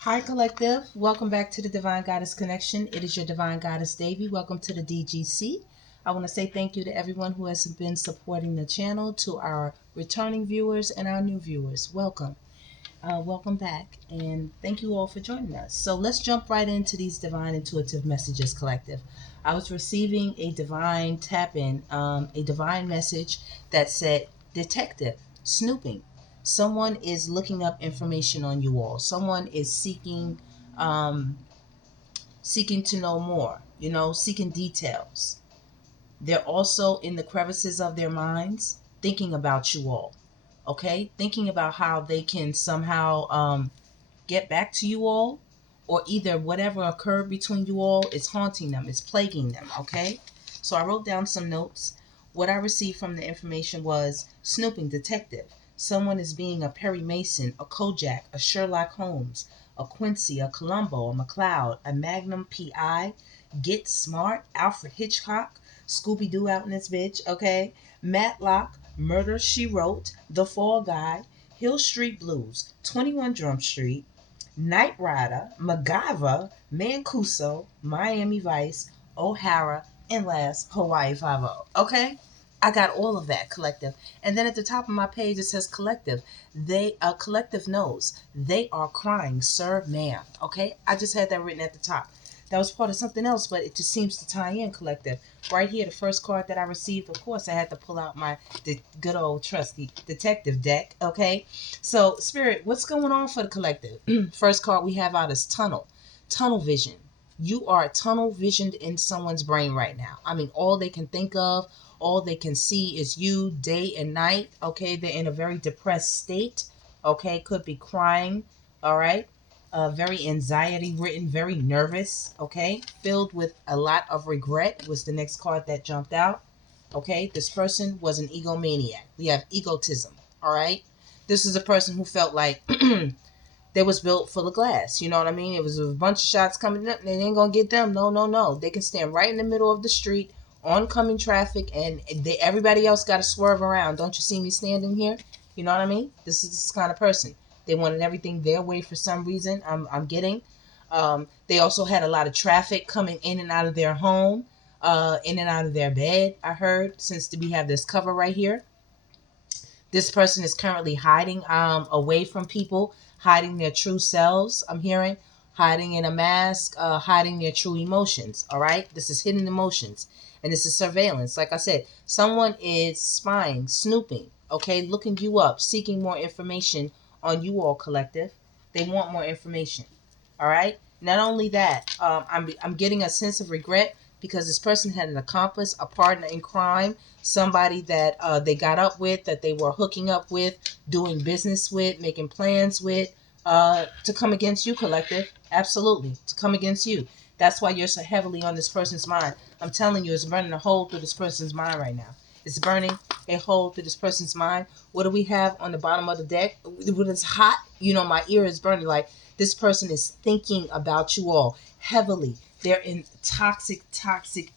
Hi, Collective. Welcome back to the Divine Goddess Connection. It is your Divine Goddess, Davy. Welcome to the DGC. I want to say thank you to everyone who has been supporting the channel, to our returning viewers and our new viewers. Welcome. Welcome back, and thank you all for joining us. So let's jump right into these divine intuitive messages, Collective. I was receiving a divine tap in, a divine message that said, Detective, snooping. Someone is looking up information on you all. Someone is um, seeking to know more, seeking details. They're also in the crevices of their minds thinking about you all, okay? Thinking about how they can somehow get back to you all, or either whatever occurred between you all is haunting them, is plaguing them, okay? So I wrote down some notes. What I received from the information was snooping detective. Someone is being a Perry Mason, a Kojak, a Sherlock Holmes, a Quincy, a Columbo, a McLeod, a Magnum PI, Get Smart, Alfred Hitchcock, Scooby Doo out in this bitch, okay? Matlock, Murder She Wrote, The Fall Guy, Hill Street Blues, 21 Drum Street, Knight Rider, MacGyver, Mancuso, Miami Vice, O'Hara, and last, Hawaii Five-O. Okay? I got all of that, Collective. And then at the top of my page it says Collective. Collective knows they are crying, sir, ma'am. Okay? I just had that written at the top. That was part of something else, but it just seems to tie in, Collective. Right here, the first card that I received, of course, I had to pull out the good old trusty detective deck. Okay? So, Spirit, what's going on for the Collective? First card we have out is Tunnel. Tunnel vision. You are tunnel visioned in someone's brain right now. I mean, all they can think of, all they can see is you day and night. Okay, they're in a very depressed state. Okay, could be crying. All right, very anxiety ridden, very nervous. Okay, filled with a lot of regret was the next card that jumped out. Okay, this person was an egomaniac. We have egotism. All right, this is a person who felt like they was built full of glass. You know what I mean? It was a bunch of shots coming up. They ain't gonna get them. No, no, no. They can stand right in the middle of the street, oncoming traffic, and everybody else got to swerve around. Don't you see me standing here? You know what I mean? This is this kind of person. They wanted everything their way for some reason. I'm getting. They also had a lot of traffic coming in and out of their home, in and out of their bed. I heard, since we have this cover right here. This person is currently hiding away from people, hiding their true selves. I'm hearing hiding in a mask, hiding their true emotions. All right, this is hidden emotions, and this is surveillance. Like I said, someone is spying, snooping. Okay, looking you up, seeking more information on you all, Collective. They want more information. All right. Not only that, I'm getting a sense of regret because this person had an accomplice, a partner in crime, somebody that they got up with, that they were hooking up with, doing business with, making plans with, to come against you, Collective. Absolutely, to come against you. That's why you're so heavily on this person's mind. I'm telling you, it's burning a hole through this person's mind right now. It's burning a hole through this person's mind. What do we have on the bottom of the deck? When it's hot, my ear is burning. Like, this person is thinking about you all heavily. They're in toxic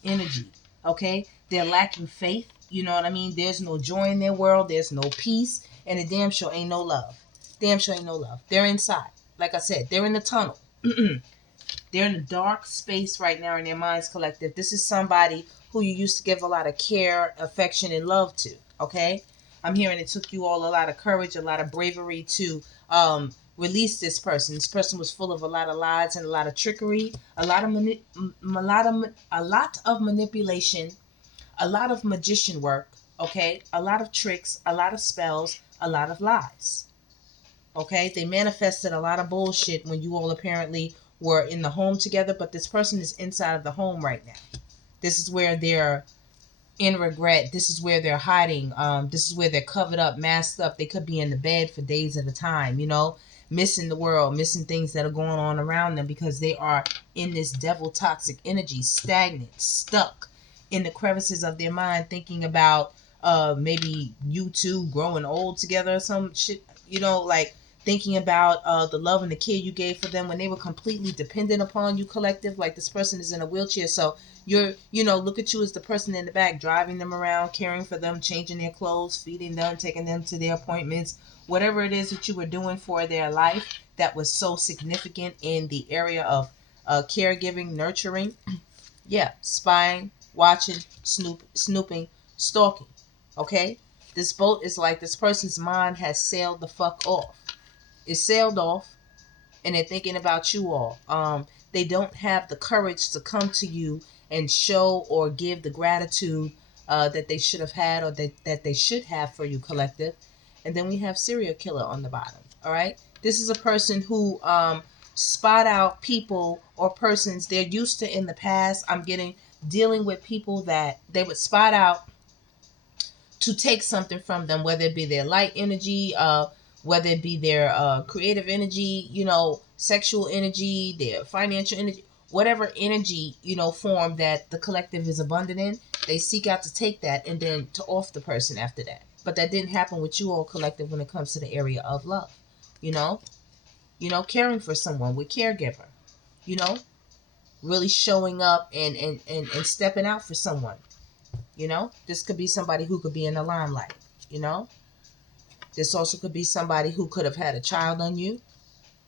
energy. Okay? They're lacking faith. You know what I mean? There's no joy in their world. There's no peace. And it damn sure ain't no love. Damn sure ain't no love. They're inside. Like I said, they're in the tunnel. They're in a dark space right now in their minds, Collective. This is somebody who you used to give a lot of care, affection, and love to. Okay? I'm hearing it took you all a lot of courage, a lot of bravery to release this person. This person was full of a lot of lies and a lot of trickery, a lot of manipulation, a lot of magician work. Okay, a lot of tricks, a lot of spells, a lot of lies. Okay, they manifested a lot of bullshit when you all apparently were in the home together, but this person is inside of the home right now. This is where they're in regret. This is where they're hiding. This is where they're covered up, masked up. They could be in the bed for days at a time, missing the world, missing things that are going on around them because they are in this devil toxic energy, stagnant, stuck in the crevices of their mind, thinking about maybe you two growing old together or some shit, like thinking about the love and the care you gave for them when they were completely dependent upon you, collective. Like this person is in a wheelchair, so look at you as the person in the back, driving them around, caring for them, changing their clothes, feeding them, taking them to their appointments, whatever it is that you were doing for their life that was so significant in the area of caregiving, nurturing. Yeah, spying, watching, snooping, stalking. Okay? This boat is like this person's mind has sailed the fuck off. It sailed off, and they're thinking about you all. They don't have the courage to come to you and show or give the gratitude that they should have had, or that they should have for you, collective. And then we have serial killer on the bottom. All right? This is a person who spot out people or persons they're used to in the past. I'm getting dealing with people that they would spot out to take something from them, whether it be their light energy, whether it be their creative energy, sexual energy, their financial energy, whatever energy, form that the collective is abundant in, they seek out to take that and then to off the person after that. But that didn't happen with you all, collective, when it comes to the area of love, you know, caring for someone with caregiver, you know, really showing up and stepping out for someone. This could be somebody who could be in the limelight. This also could be somebody who could have had a child on you,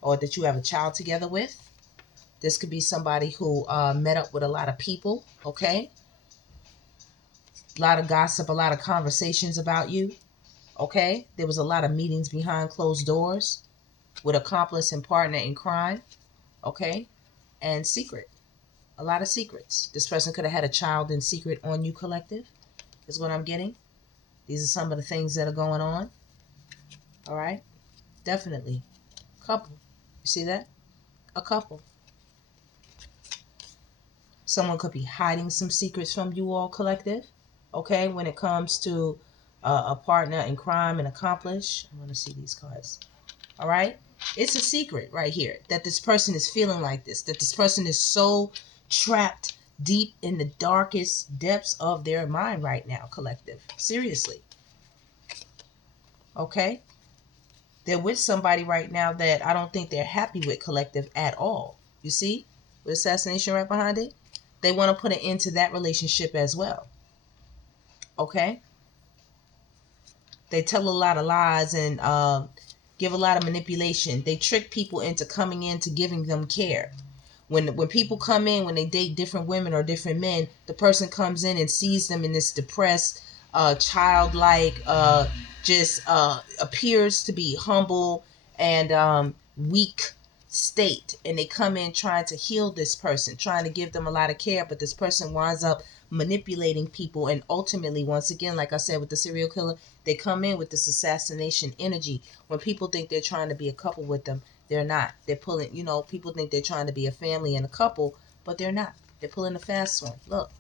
or that you have a child together with. This could be somebody who met up with a lot of people, okay? A lot of gossip, a lot of conversations about you, okay? There was a lot of meetings behind closed doors with accomplice and partner in crime, okay? And secret, a lot of secrets. This person could have had a child in secret on you, collective, is what I'm getting. These are some of the things that are going on, all right? Definitely. Couple. You see that? A couple. Someone could be hiding some secrets from you all, collective. Okay, when it comes to a partner in crime and accomplice. I want to see these cards. All right? It's a secret right here that this person is feeling like this, that this person is so trapped deep in the darkest depths of their mind right now, collective. Seriously. Okay? They're with somebody right now that I don't think they're happy with, collective, at all. You see? With assassination right behind it. They want to put an end to that relationship as well. Okay? They tell a lot of lies and give a lot of manipulation. They trick people into coming into giving them care. When people come in, when they date different women or different men, the person comes in and sees them in this depressed, childlike, just appears to be humble and weak state, and they come in trying to heal this person, trying to give them a lot of care, but this person winds up manipulating people, and ultimately, once again, like I said with the serial killer, they come in with this assassination energy. When people think they're trying to be a couple with them, they're not. They're pulling, people think they're trying to be a family and a couple, but they're not. They're pulling a fast one. Look,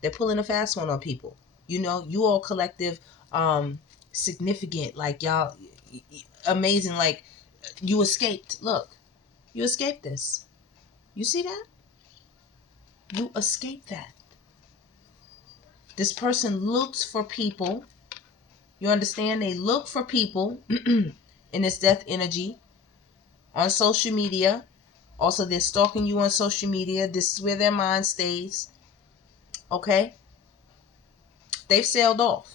they're pulling a fast one on people. You all collective, significant, like y'all, amazing, like you escaped. Look, you escaped this. You see that? You escaped that. This person looks for people. You understand? They look for people in this death energy on social media. Also, they're stalking you on social media. This is where their mind stays. Okay? They've sailed off.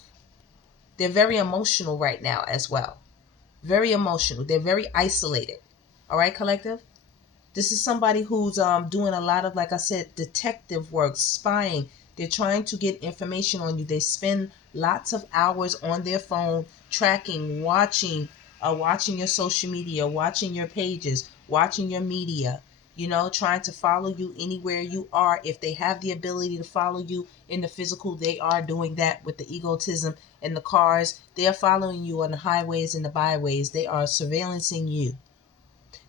They're very emotional right now as well. Very emotional. They're very isolated. All right, collective? This is somebody who's doing a lot of, like I said, detective work, spying. They're trying to get information on you. They spend lots of hours on their phone tracking, watching your social media, watching your pages, watching your media, trying to follow you anywhere you are. If they have the ability to follow you in the physical, they are doing that with the egotism and the cars. They are following you on the highways and the byways. They are surveillancing you.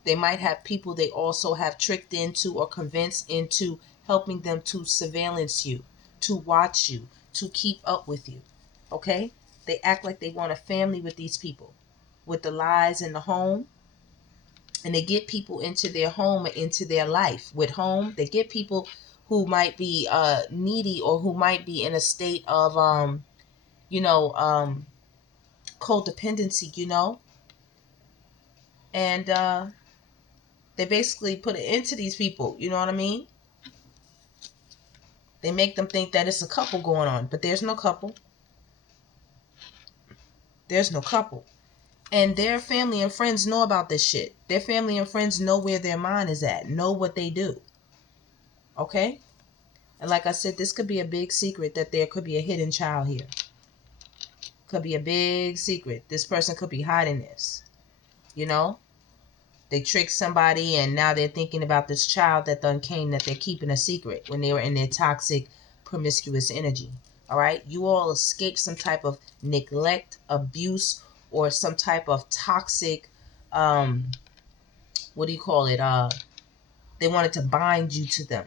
They might have people they also have tricked into or convinced into helping them to surveillance you, to watch you, to keep up with you. Okay? They act like they want a family with these people, with the lies in the home. And they get people into their home, into their life. With home, they get people who might be needy, or who might be in a state of, codependency, And they basically put it into these people. You know what I mean? They make them think that it's a couple going on, but there's no couple. There's no couple. And their family and friends know about this shit. Their family and friends know where their mind is at, know what they do. Okay? And like I said, this could be a big secret that there could be a hidden child here. Could be a big secret. This person could be hiding this. You know? They tricked somebody and now they're thinking about this child that done came that they're keeping a secret when they were in their toxic, promiscuous energy. All right? You all escaped some type of neglect, abuse, or some type of toxic, what do you call it? They wanted to bind you to them.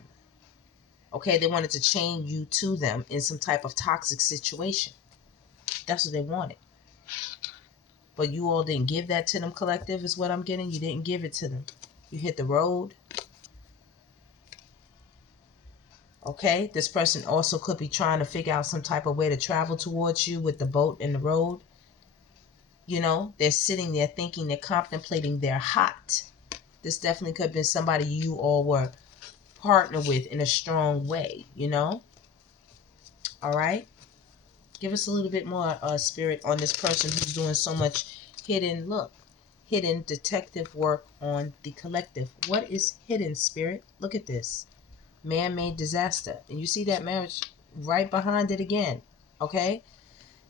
Okay? They wanted to chain you to them in some type of toxic situation. That's what they wanted. But you all didn't give that to them, collective, is what I'm getting. You didn't give it to them. You hit the road. Okay? This person also could be trying to figure out some type of way to travel towards you with the boat and the road. You know, they're sitting there thinking, they're contemplating, they're hot. This definitely could have been somebody you all were partnered with in a strong way, you know? All right? Give us a little bit more spirit on this person who's doing so much hidden detective work on the collective. What is hidden, spirit? Look at this. Man-made disaster. And you see that marriage right behind it again. Okay?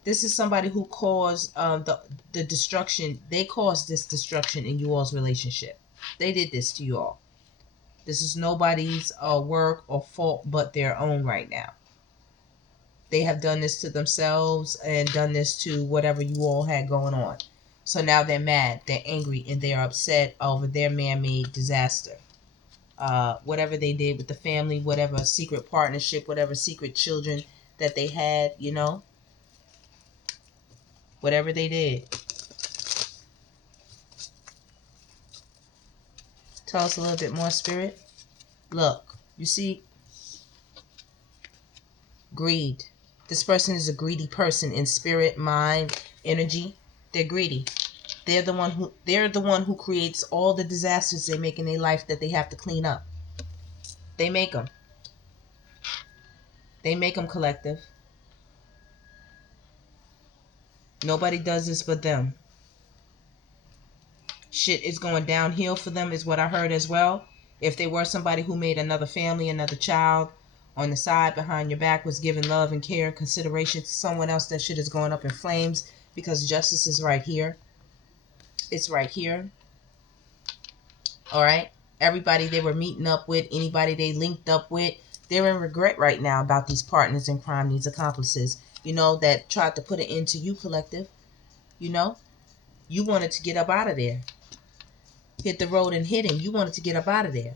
This is somebody who caused the destruction. They caused this destruction in you all's relationship. They did this to you all. This is nobody's work or fault but their own right now. They have done this to themselves and done this to whatever you all had going on. So now they're mad, they're angry, and they're upset over their man-made disaster. Whatever they did with the family, whatever secret partnership, whatever secret children that they had, you know. Whatever they did. Tell us a little bit more, spirit. Look, you see, greed. This person is a greedy person in spirit, mind, energy. They're greedy. They're the one who creates all the disasters they make in their life that they have to clean up. They make them. They make them, collective. Nobody does this but them. Shit is going downhill for them is what I heard as well. If they were somebody who made another family, another child on the side behind your back, was giving love and care and consideration to someone else, that shit is going up in flames because justice is right here. It's right here. All right? Everybody they were meeting up with, anybody they linked up with, they're in regret right now about these partners in crime, these accomplices, you know, that tried to put it into you, collective. You know? You wanted to get up out of there. Hit the road and hidden. You wanted to get up out of there.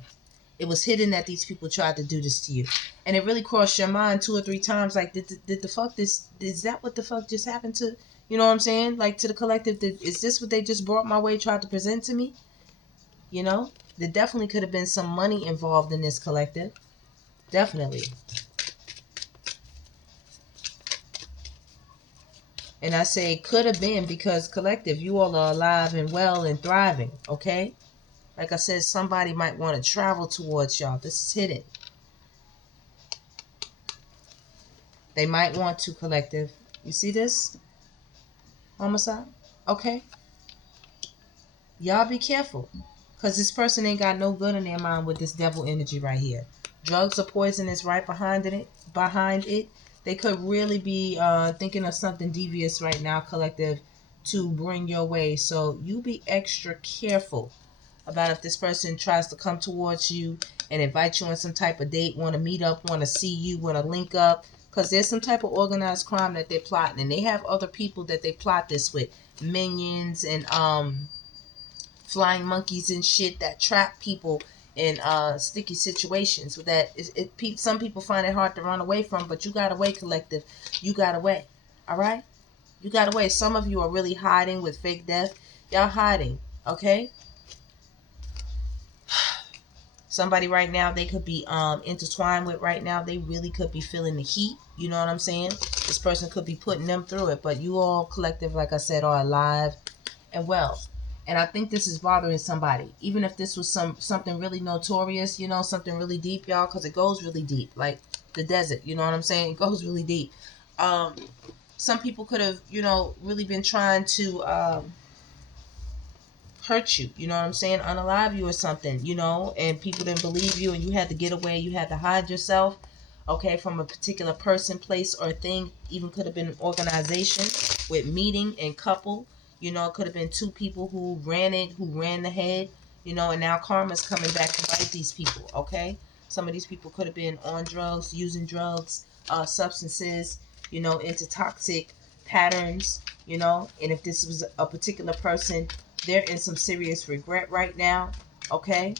It was hidden that these people tried to do this to you. And it really crossed your mind 2 or 3 times, like, did the fuck this, is that what the fuck just happened to, you know what I'm saying? Like, to the collective, is this what they just brought my way, tried to present to me? You know? There definitely could have been some money involved in this, collective. Definitely. And I say could have been because, collective, you all are alive and well and thriving, okay? Like I said, somebody might want to travel towards y'all. This is hidden. They might want to, collective. You see this? Homicide? Okay. Y'all be careful. Because this person ain't got no good in their mind with this devil energy right here. Drugs or poison is right behind it. They could really be thinking of something devious right now, collective, to bring your way. So you be extra careful about if this person tries to come towards you and invite you on some type of date, want to meet up, want to see you, want to link up. Because there's some type of organized crime that they're plotting. And they have other people that they plot this with. Minions and flying monkeys and shit that trap people in sticky situations. With that, some people find it hard to run away from, but you got away, collective. You got away. All right? You got away. Some of you are really hiding with fake death. Y'all hiding. Okay? Somebody right now they could be intertwined with right now. They really could be feeling the heat. You know what I'm saying? This person could be putting them through it. But you all, collective, like I said, are alive and well. And I think this is bothering somebody, even if this was something really notorious, you know, something really deep, y'all, because it goes really deep, like the desert. You know what I'm saying? It goes really deep. Um, some people could have, you know, really been trying to hurt you. You know what I'm saying? Unalive you or something. You know, and people didn't believe you, and you had to get away. You had to hide yourself. Okay, from a particular person, place, or thing. Even could have been an organization with meeting and couple. You know, it could have been two people who ran it, who ran the head. You know, and now karma's coming back to bite these people. Okay, some of these people could have been on drugs, using drugs, substances. You know, into toxic patterns. You know, and if this was a particular person, they're in some serious regret right now. Okay,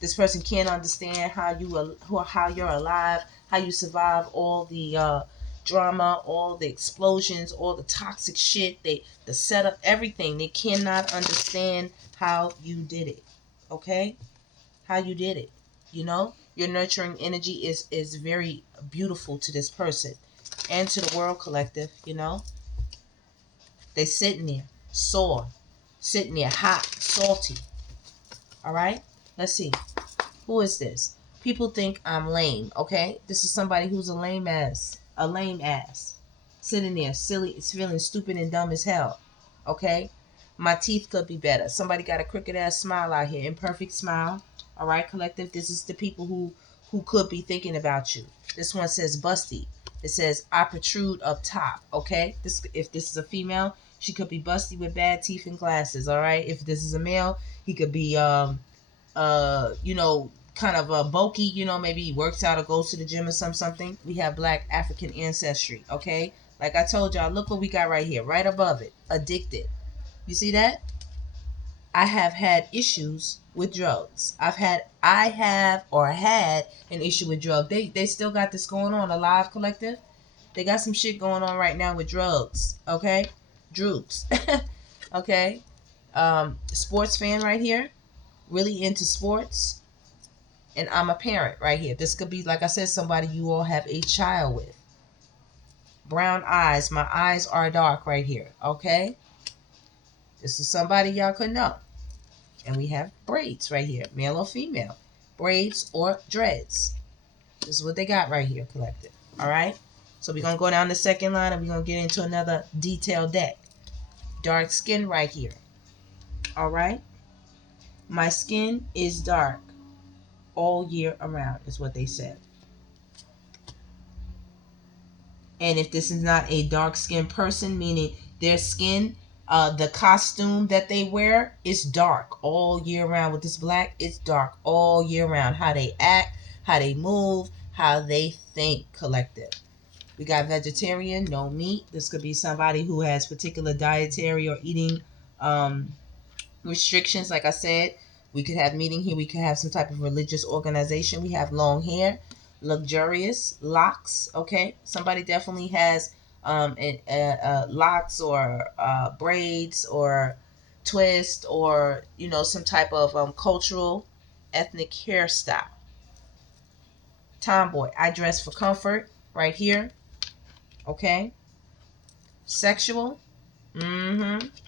this person can't understand how you're alive, how you survive all the drama, all the explosions, all the toxic shit, the setup, everything. They cannot understand how you did it. Okay, how you did it. You know, your nurturing energy is very beautiful to this person and to the world collective. You know, they sitting there sore, sitting there hot, salty. All right, let's see. Who is this? People think I'm lame, okay? This is somebody who's a lame ass. A lame ass. Sitting there, silly, feeling stupid and dumb as hell, okay? My teeth could be better. Somebody got a crooked ass smile out here. Imperfect smile. All right, collective? This is the people who could be thinking about you. This one says busty. It says I protrude up top, okay? If this is a female, she could be busty with bad teeth and glasses, all right? If this is a male, he could be you know, kind of bulky, you know, maybe he works out or goes to the gym or something. We have black African ancestry, okay? Like I told y'all, look what we got right here, right above it. Addicted. You see that? I have had issues with drugs. I have or had an issue with drugs. They still got this going on, Alive Collective. They got some shit going on right now with drugs, okay? Drugs. Okay? Sports fan right here, really into sports. And I'm a parent right here. This could be, like I said, somebody you all have a child with. Brown eyes. My eyes are dark right here. Okay? This is somebody y'all could know. And we have braids right here. Male or female. Braids or dreads. This is what they got right here, collective. Alright? So we're going to go down the second line and we're going to get into another detailed deck. Dark skin right here. Alright? My skin is dark all year around is what they said. And if this is not a dark skinned person, meaning their skin, the costume that they wear is dark all year round. With this black, it's dark all year round. How they act, how they move, how they think, collective. We got vegetarian, no meat. This could be somebody who has particular dietary or eating restrictions. Like I said, we could have meeting here. We could have some type of religious organization. We have long hair, luxurious locks. Okay, somebody definitely has locks or braids or twist or you know some type of cultural ethnic hairstyle. Tomboy, I dress for comfort right here. Okay, sexual.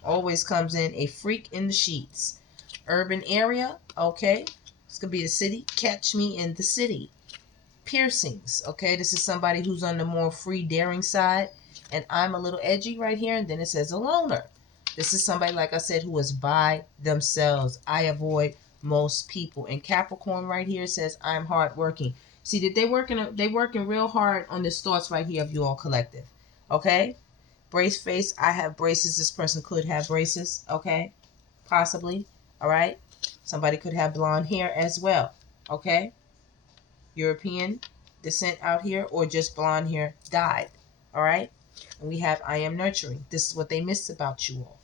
Always comes in a freak in the sheets. Urban area, okay. This could be a city. Catch me in the city. Piercings, okay. This is somebody who's on the more free, daring side. And I'm a little edgy right here. And then it says a loner. This is somebody, like I said, who is by themselves. I avoid most people. And Capricorn right here says I'm hardworking. See that they working real hard on this thoughts right here of you all collective. Okay? Brace face, I have braces. This person could have braces, okay? Possibly, all right? Somebody could have blonde hair as well, okay? European descent out here or just blonde hair dyed, all right? And we have I am nurturing. This is what they miss about you all.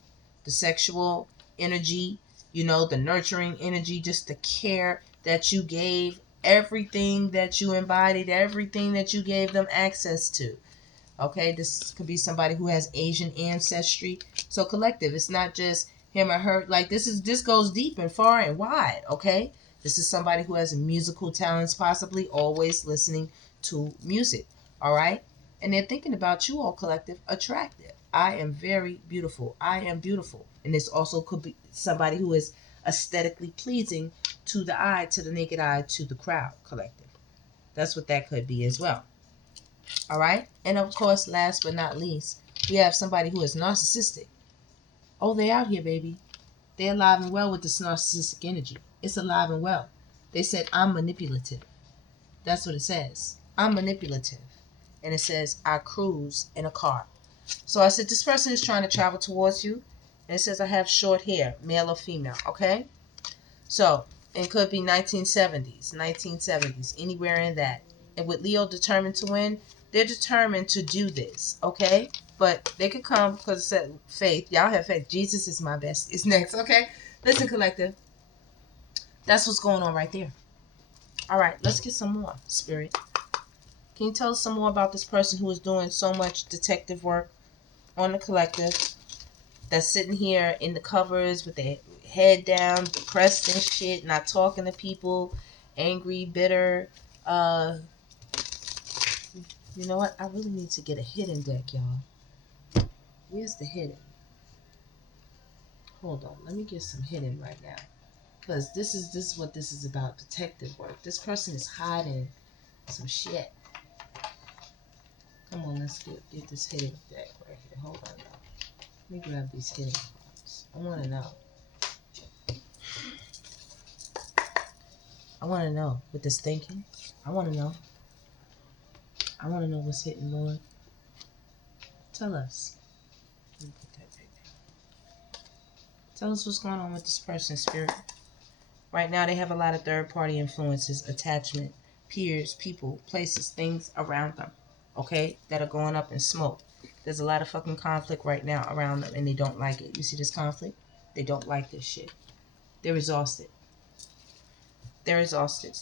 The sexual energy, you know, the nurturing energy, just the care that you gave, everything that you embodied, everything that you gave them access to. Okay, this could be somebody who has Asian ancestry. So collective, it's not just him or her. Like this goes deep and far and wide. Okay, this is somebody who has musical talents, possibly always listening to music. All right, and they're thinking about you all collective attractive. I am very beautiful. I am beautiful. And this also could be somebody who is aesthetically pleasing to the eye, to the naked eye, to the crowd collective. That's what that could be as well. All right. And of course, last but not least, we have somebody who is narcissistic. Oh, they out here, baby. They're alive and well with this narcissistic energy. It's alive and well. They said, I'm manipulative. That's what it says. I'm manipulative. And it says, I cruise in a car. So I said, this person is trying to travel towards you. And it says, I have short hair, male or female. Okay? So, it could be 1970s, anywhere in that. And with Leo determined to win, they're determined to do this. Okay? But they could come because it said faith. Y'all have faith. Jesus is my best. Is next. Okay? Listen, collective. That's what's going on right there. All right, let's get some more, Spirit. Can you tell us some more about this person who is doing so much detective work on the collective, that's sitting here in the covers with their head down, depressed and shit, not talking to people, angry, bitter. You know what? I really need to get a hidden deck, y'all. Where's the hidden? Hold on, let me get some hidden right now. Because this is what this is about, detective work. This person is hiding some shit. Come on, let's get this hidden deck right here. Hold on now. Let me grab these hidden cards. I want to know. I want to know with this thinking. I want to know. I want to know what's hidden, Lord. Tell us. Let me put that right there. Tell us what's going on with this person, Spirit. Right now, they have a lot of third-party influences, attachment, peers, people, places, things around them, okay, that are going up in smoke. There's a lot of fucking conflict right now around them, and they don't like it. You see this conflict? They don't like this shit. They're exhausted. They're exhausted.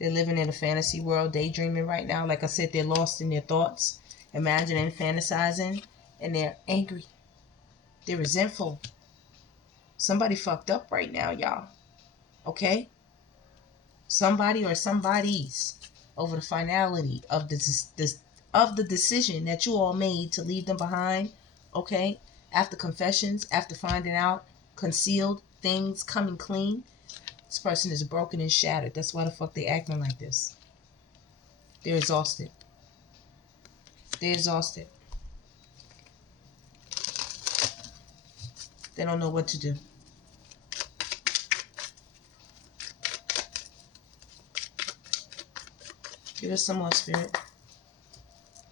They're living in a fantasy world, daydreaming right now. Like I said, they're lost in their thoughts, imagining, fantasizing, and they're angry. They're resentful. Somebody fucked up right now, y'all. Okay? Somebody or somebodies over the finality of the decision that you all made to leave them behind. Okay? After confessions, after finding out, concealed things coming clean. This person is broken and shattered. That's why the fuck they acting like this. They're exhausted. They're exhausted. They don't know what to do. Give us some more, Spirit.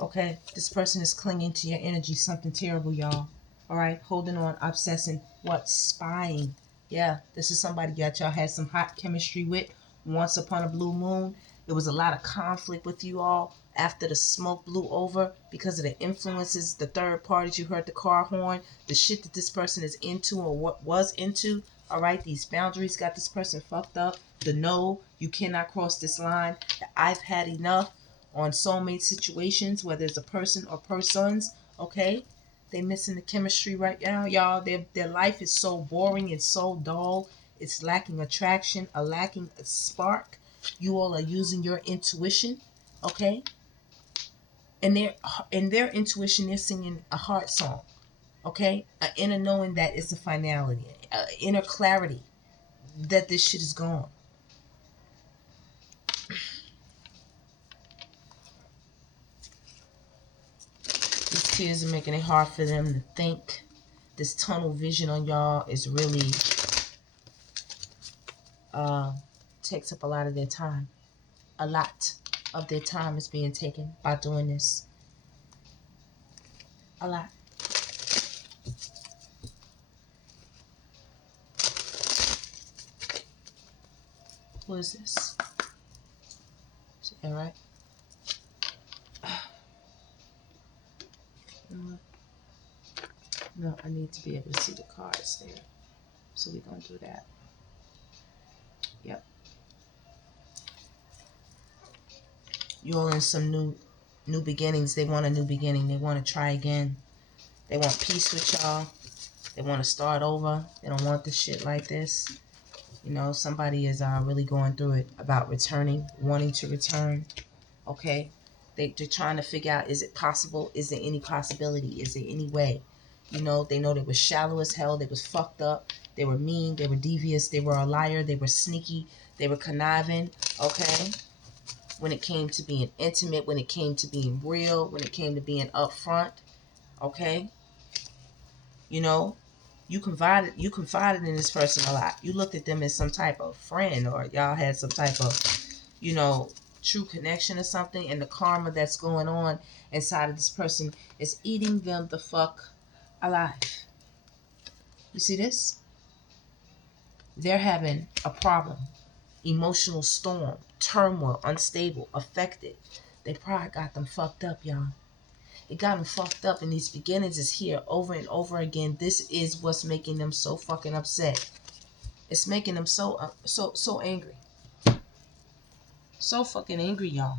Okay, this person is clinging to your energy. Something terrible, y'all. All right, holding on, obsessing. What? Spying. Yeah, this is somebody that y'all had some hot chemistry with once upon a blue moon. There was a lot of conflict with you all after the smoke blew over because of the influences, the third parties. You heard the car horn, the shit that this person is into or what was into. All right, these boundaries got this person fucked up. The no, you cannot cross this line. The I've had enough on soulmate situations, whether it's a person or persons. Okay, they missing the chemistry right now, y'all. Their life is so boring. It's so dull. It's lacking attraction, lacking a spark. You all are using your intuition, okay? And their intuition, they're singing a heart song, okay? An inner knowing that it's a finality, inner clarity that this shit is gone. These tears are making it hard for them to think. This tunnel vision on y'all is really takes up a lot of their time. A lot of their time is being taken by doing this. A lot. What is this? Is that right? No, I need to be able to see the cards there. So we're going to do that. Yep. You all in some new beginnings. They want a new beginning. They want to try again. They want peace with y'all. They want to start over. They don't want this shit like this. You know, somebody is really going through it about returning, wanting to return. Okay? They're trying to figure out, is it possible? Is there any possibility? Is there any way? You know, they know they were shallow as hell. They was fucked up. They were mean. They were devious. They were a liar. They were sneaky. They were conniving. Okay? When it came to being intimate, when it came to being real, when it came to being upfront. Okay? You know, you confided in this person a lot. You looked at them as some type of friend, or y'all had some type of, you know, true connection or something, and the karma that's going on inside of this person is eating them the fuck alive. You see this? They're having a problem, emotional storm, turmoil, unstable, affected. They probably got them fucked up, y'all. It got them fucked up, and these beginnings is here over and over again. This is what's making them so fucking upset. It's making them so angry. So fucking angry, y'all.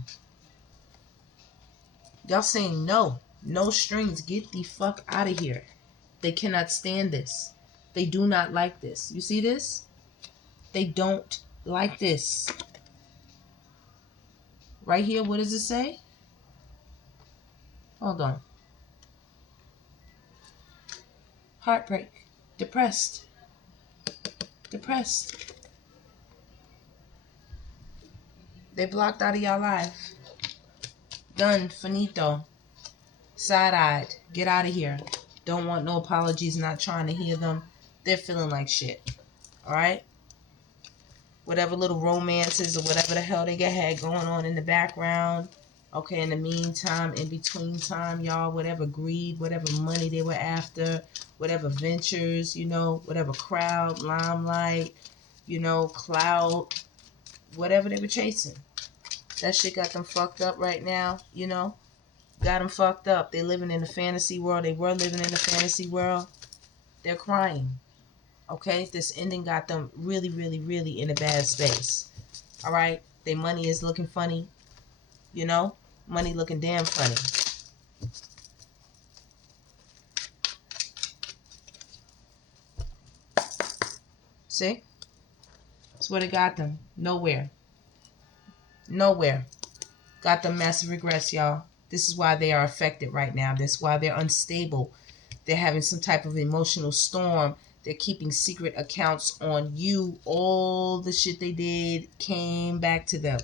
Y'all saying no. No strings. Get the fuck out of here. They cannot stand this. They do not like this. You see this? They don't like this. Right here, what does it say? Hold on. Heartbreak. Depressed. Depressed. They blocked out of y'all life. Done. Finito. Side-eyed. Get out of here. Don't want no apologies. Not trying to hear them. They're feeling like shit. Alright? Whatever little romances or whatever the hell they had going on in the background. Okay, in the meantime, in between time, y'all, whatever greed, whatever money they were after, whatever ventures, you know, whatever crowd, limelight, you know, cloud, whatever they were chasing. That shit got them fucked up right now, you know. Got them fucked up. They living in a fantasy world. They were living in a fantasy world. They're crying. Okay, this ending got them really, really, really in a bad space. All right, their money is looking funny. You know, money looking damn funny. See? That's what it got them. Nowhere. Nowhere. Got them massive regrets, y'all. This is why they are affected right now. This is why they're unstable. They're having some type of emotional storm. They're keeping secret accounts on you. All the shit they did came back to them.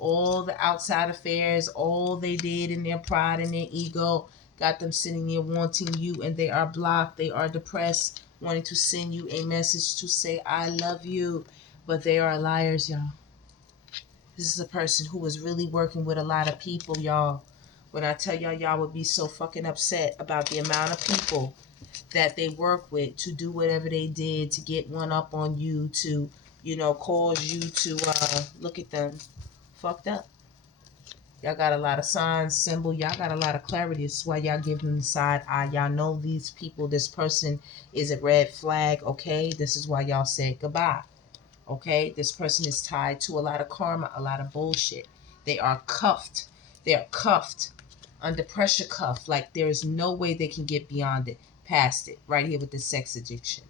All the outside affairs, all they did in their pride and their ego, got them sitting there wanting you, and they are blocked. They are depressed, wanting to send you a message to say, I love you. But they are liars, y'all. This is a person who was really working with a lot of people, y'all. When I tell y'all, y'all would be so fucking upset about the amount of people that they work with to do whatever they did to get one up on you, to, you know, cause you to look at them fucked up. Y'all got a lot of signs, symbol. Y'all got a lot of clarity. This is why y'all give them the side eye. Y'all know these people, this person is a red flag, okay? This is why y'all said goodbye. Okay, this person is tied to a lot of karma, a lot of bullshit. They are cuffed. They are cuffed, under pressure cuffed. Like there is no way they can get beyond it, past it. Right here with this sex addiction,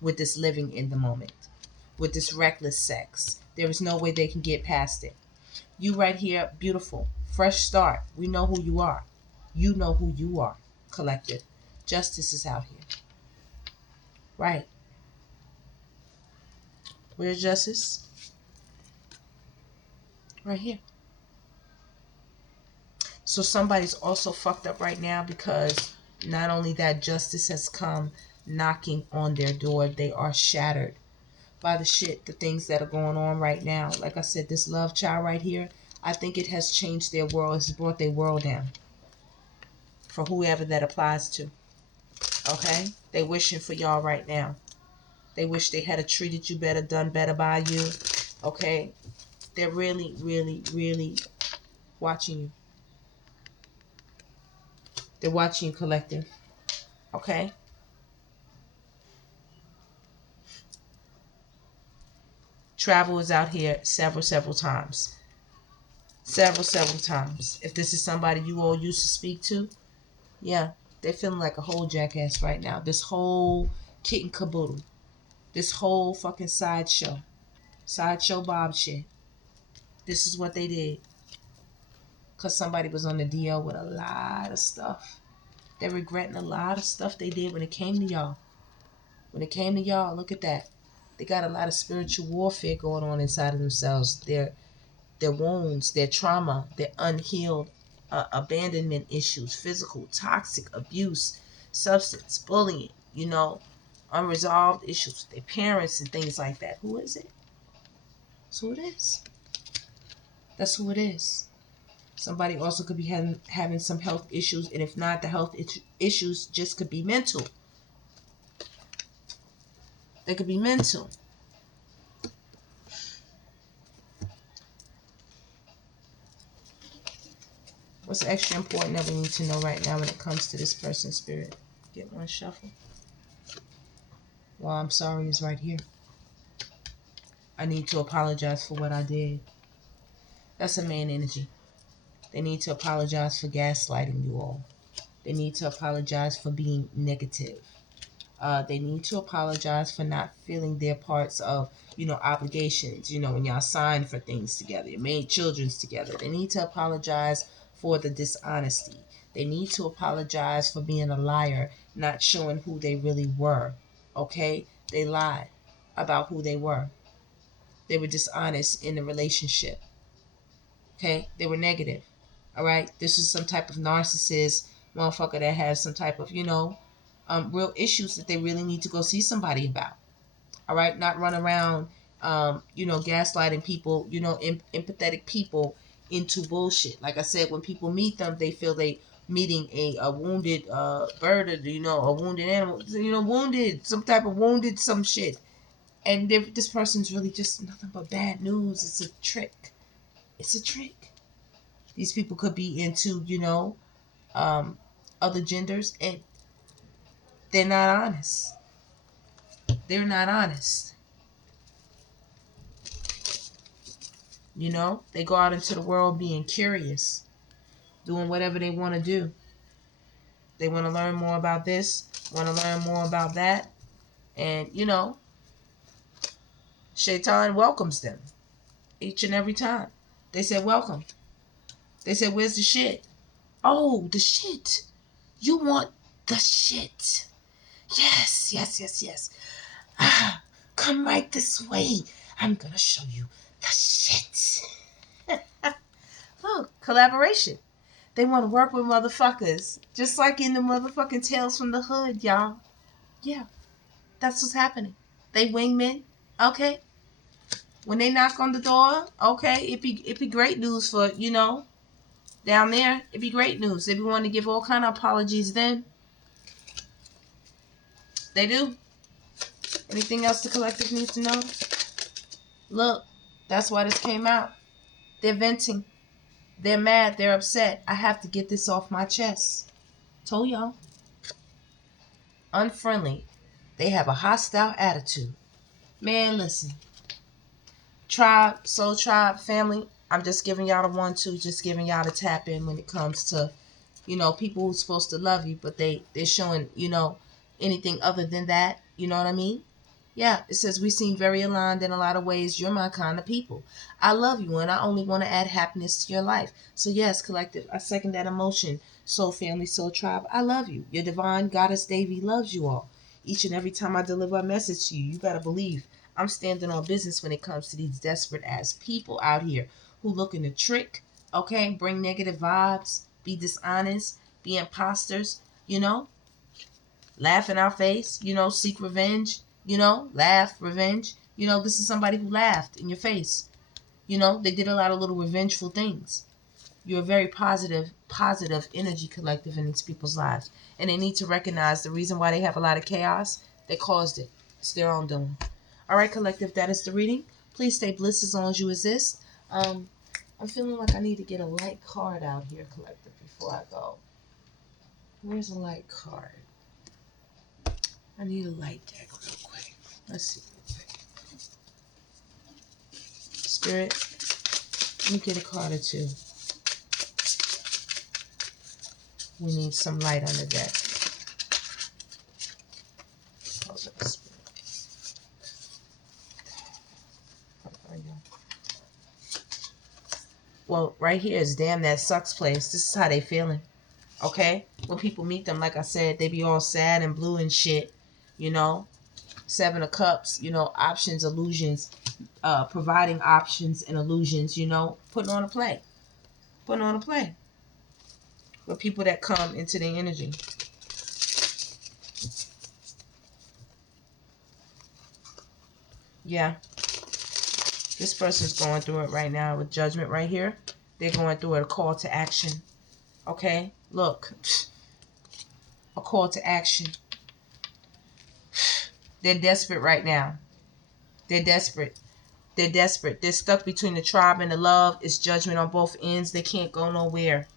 with this living in the moment, with this reckless sex. There is no way they can get past it. You right here, beautiful, fresh start. We know who you are. You know who you are, collective. Justice is out here. Right. Where's justice? Right here. So somebody's also fucked up right now because not only that, justice has come knocking on their door. They are shattered by the shit, the things that are going on right now. Like I said, this love child right here, I think it has changed their world. It's brought their world down for whoever that applies to. Okay? They wishing for y'all right now. They wish they had treated you better, done better by you. Okay? They're really, really, really watching you. They're watching you, collective. Okay? Travel is out here several times. Several times. If this is somebody you all used to speak to, yeah, they're feeling like a whole jackass right now. This whole kit and caboodle. This whole fucking sideshow. Sideshow Bob shit. This is what they did. because somebody was on the DL with a lot of stuff. They're regretting a lot of stuff they did when it came to y'all. When it came to y'all, look at that. They got a lot of spiritual warfare going on inside of themselves. Their wounds, their trauma, their unhealed abandonment issues, physical, toxic abuse, substance, bullying, unresolved issues with their parents and things like that. Who is it? That's who it is. That's who it is. Somebody also could be having some health issues, and if not, the health issues just could be mental. They could be mental. What's extra important that we need to know right now when it comes to this person's spirit? Get one shuffle. Well, I'm sorry is right here. I need to apologize for what I did. That's a man energy. They need to apologize for gaslighting you all. They need to apologize for being negative. They need to apologize for not feeling their parts of, obligations, when y'all signed for things together, you made children's together. They need to apologize for the dishonesty. They need to apologize for being a liar, not showing who they really were. Okay? They lied about who they were. They were dishonest in the relationship. Okay? They were negative. All right? This is some type of narcissist motherfucker that has some type of, real issues that they really need to go see somebody about. All right? Not run around, gaslighting people, empathetic people into bullshit. Like I said, when people meet them, they feel they meeting a wounded bird, or, a wounded animal, wounded, some type of wounded, some shit. And this person's really just nothing but bad news. It's a trick. It's a trick. These people could be into, other genders, and they're not honest. They're not honest. They go out into the world being curious, doing whatever they want to do. They want to learn more about this, want to learn more about that. And, Shaitan welcomes them each and every time. They said, welcome. They said, where's the shit? Oh, the shit. You want the shit. Yes, yes, yes, yes. Come right this way. I'm going to show you the shit. Look, collaboration. They want to work with motherfuckers. Just like in the motherfucking Tales from the Hood, y'all. Yeah, that's what's happening. They wingmen, okay? When they knock on the door, okay, it be great news for, down there. It'd be great news. They be wanting to give all kind of apologies then. They do. Anything else the collective needs to know? Look, that's why this came out. They're venting. They're mad. They're upset. I have to get this off my chest. Told y'all. Unfriendly. They have a hostile attitude. Man, listen. Tribe, soul tribe, family. I'm just giving y'all the 1-2, just giving y'all the tap in when it comes to, people who's supposed to love you, but they're showing, anything other than that. You know what I mean? Yeah, it says we seem very aligned in a lot of ways. You're my kind of people. I love you, and I only want to add happiness to your life. So yes, collective, I second that emotion. Soul family, soul tribe, I love you. Your divine goddess Devi loves you all. Each and every time I deliver a message to you, you better believe I'm standing on business when it comes to these desperate ass people out here who looking to trick, okay, bring negative vibes, be dishonest, be imposters, laugh in our face, seek revenge, laugh, revenge. This is somebody who laughed in your face. They did a lot of little revengeful things. You're a very positive energy collective in these people's lives. And they need to recognize the reason why they have a lot of chaos, they caused it. It's their own doing. All right, collective, that is the reading. Please stay blissed as long as you exist. I'm feeling like I need to get a light card out here, collective, before I go. Where's a light card? I need a light deck real quick. Let's see real quick. Spirit, let me get a card or two. We need some light on the deck. Hold up, Spirit. There we go. Well, right here is damn that sucks place. This is how they feeling. Okay? When people meet them, like I said, they be all sad and blue and shit. You know? Seven of Cups, you know, options, illusions, providing options and illusions, you know, putting on a play. Putting on a play. For people that come into the energy. Yeah. This person's going through it right now with Judgment right here. They're going through a call to action. Okay? Look. A call to action. They're desperate right now. They're desperate. They're desperate. They're stuck between the tribe and the love. It's Judgment on both ends. They can't go nowhere.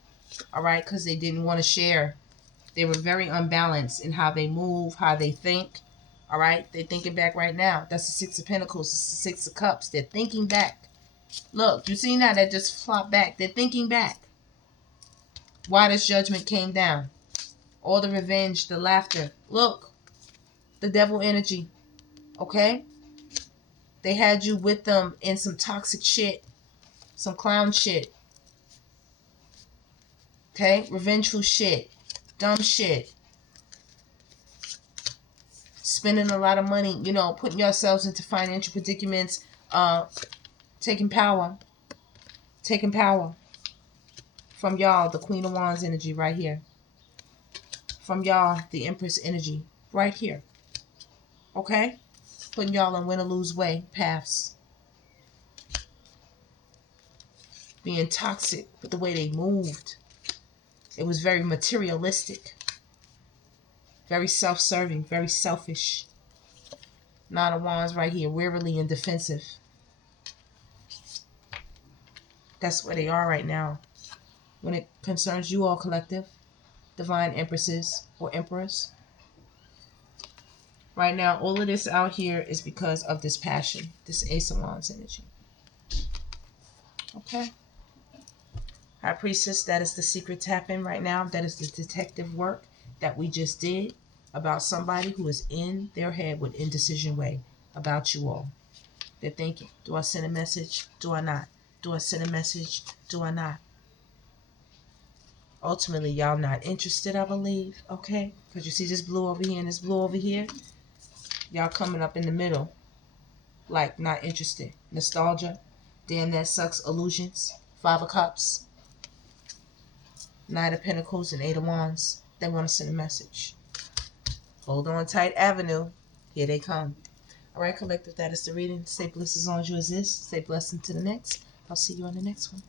All right? Because they didn't want to share. They were very unbalanced in how they move, how they think. All right? They're thinking back right now. That's the Six of Pentacles. It's the Six of Cups. They're thinking back. Look, you see now that just flopped back. They're thinking back. Why this Judgment came down. All the revenge, the laughter. Look. The devil energy. Okay? They had you with them in some toxic shit. Some clown shit. Okay? Revengeful shit. Dumb shit. Spending a lot of money, you know, putting yourselves into financial predicaments, taking power. Taking power. From y'all, the Queen of Wands energy right here. From y'all, the Empress energy right here. Okay? Putting y'all in win or lose way paths. Being toxic with the way they moved. It was very materialistic. Very self-serving. Very selfish. Nine of Wands right here. Wearily and defensive. That's where they are right now. When it concerns you all collective. Divine Empresses or Emperors. Right now, all of this out here is because of this passion. This Ace of Wands energy. Okay. High Priestess, that is the secret tapping right now. That is the detective work that we just did about somebody who is in their head with indecision way about you all. They're thinking, do I send a message? Do I not? Do I send a message? Do I not? Ultimately, y'all not interested, I believe. Okay? Because you see this blue over here and this blue over here. Y'all coming up in the middle. Like, not interested. Nostalgia. Damn, that sucks. Illusions. Five of Cups. Knight of Pentacles and Eight of Wands. They want to send a message. Hold on tight, Avenue. Here they come. All right, collective, that is the reading. Stay blessed as long as you exist. Stay blessed until the next. I'll see you on the next one.